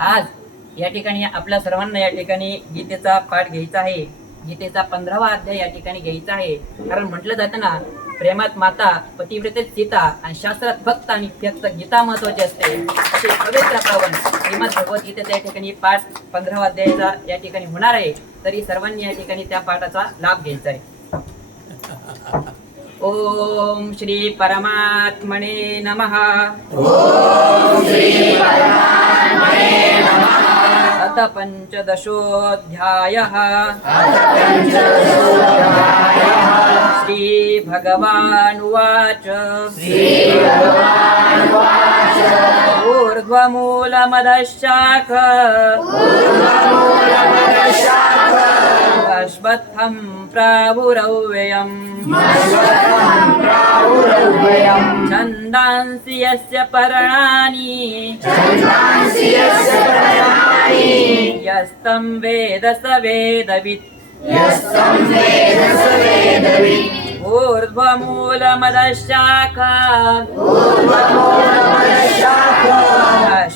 आज या ठिकाणी आपल्या सर्वांना या ठिकाणी गीतेचा पाठ घ्यायचा आहे. गीतेचा पंधरावा अध्याय या ठिकाणी घ्यायचा आहे. कारण म्हटलं जातं ना प्रेमात माता पतिव्रतेत सीता आणि शास्त्रात भक्त आणि फक्त गीता महत्वाची असते. असे पवित्र पावन श्रीमद भगवद्गीतेचा या ठिकाणी पाठ पंधरावा अध्यायाचा या ठिकाणी होणार आहे. तरी सर्वांनी या ठिकाणी त्या पाठाचा लाभ घ्यायचा आहे. ओम श्री परमात्मने नमः. पञ्चदशोऽध्यायः। श्रीभगवानुवाच। ऊर्ध्वमूलमदशाख। अश्वत्थं प्रावुरव्ययम्। छन्दांसि यस्य पर्णानि। यस्तं वेद स वेदवित्। ऊर्ध्वमूलमदशाखा।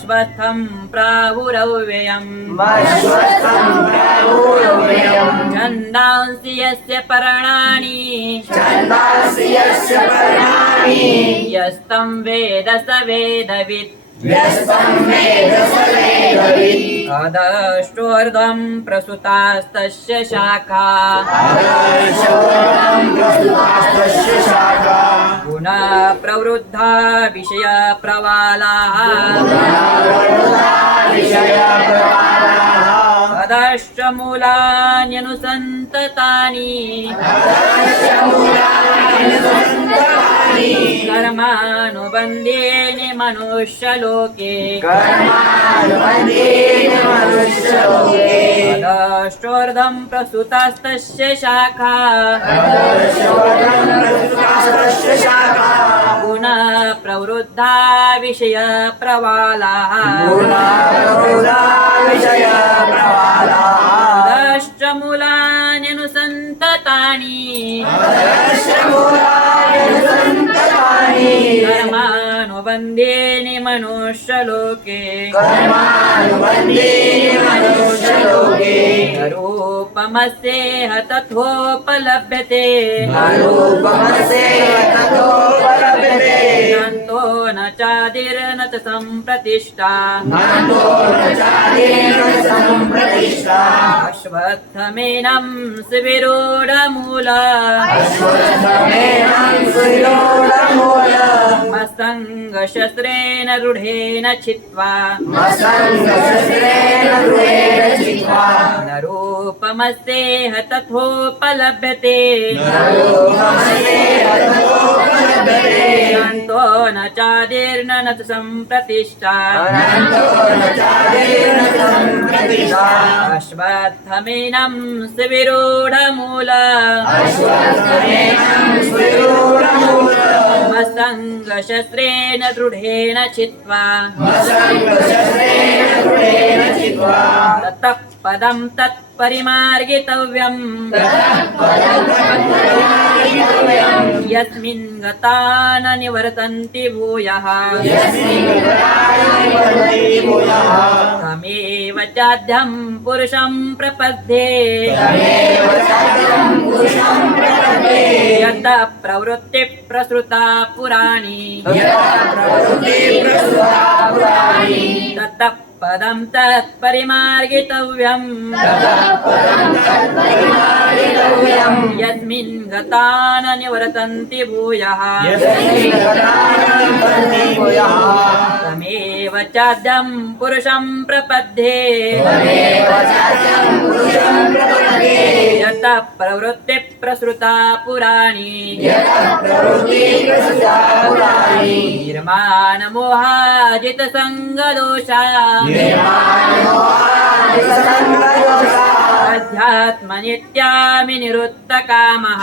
अश्वत्थं प्रावुरव्ययम् छन्दांसि यस्य पर्णानि। यस्तं वेद स वेदवित्। अधश्चोर्ध्वं प्रसुतास्तस्य शाखा। पुनः प्रवृद्धा विषयप्रवालाः अधश्च मूलान्यनुसन्ततानि कर्मानुबन्धेन मनुष्यलोके। अधश्चोर्ध्वं प्रसुतास्तस्य शाखा। प्रवृद्धा विषयप्रवालाः अधश्च मूलान्यनुसन्ततानि कर्मानुबन्धेन मनुष्यलोके। रूपमस्येह तथोपलभ्यते नान्तो न चादिर्न च सम्प्रतिष्ठा अश्वत्थमेनं सुविरूढमूला। मस्तङ्गशस्त्रेण रूढेन छित्त्वा। रूपमस्येह तथोपलभ्यते नान्तो न चादिर्न न च सम्प्रतिष्ठा अश्वत्थमेनं सुविरूढमूला। मस्तङ्गशस्त्रेण दृढेन चित्वा। ततः पदं तत्परिमार्गितव्यम्। यस्मिन् गता न निवर्तन्ति भूयः। तमेव चाद्यं पुरुषं प्रपद्ये। यत प्रवृत्ति प्रसृता पुराणी। ततः पदं तत्परिमार्गितव्यम्। यस्मिन् गता न निवर्तन्ति भूयः। तमेव चाद्यं पुरुषं प्रपद्ये। यत प्रवृत्ति प्रसृता पुराणी। निर्माणमोहाजित सङ्गदोषा अध्यात्मनित्यामि निरुत्तकामः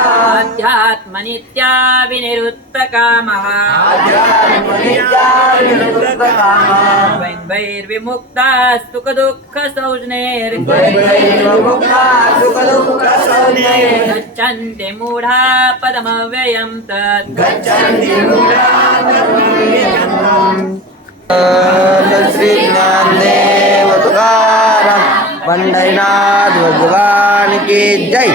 निर्माणमोहाजितसङ्गदोषा आध्यात्मनित्या विनिरुत्तकामः द्वैर्विमुक्ता सुखदुःखसंज्ञैर् गच्छन्ति मूढा पदमव्ययं तत्। श्री ज्ञानदेव तुकाराम पंढरीनाथ भगवान की जय।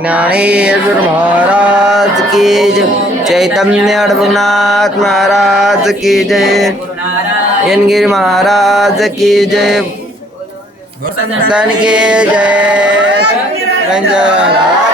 ज्ञानेश्वर महाराज की जय। चैतन्य रघुनाथ महाराज की जय। यनगिरी महाराज की जय। संतन की जय। रंजन।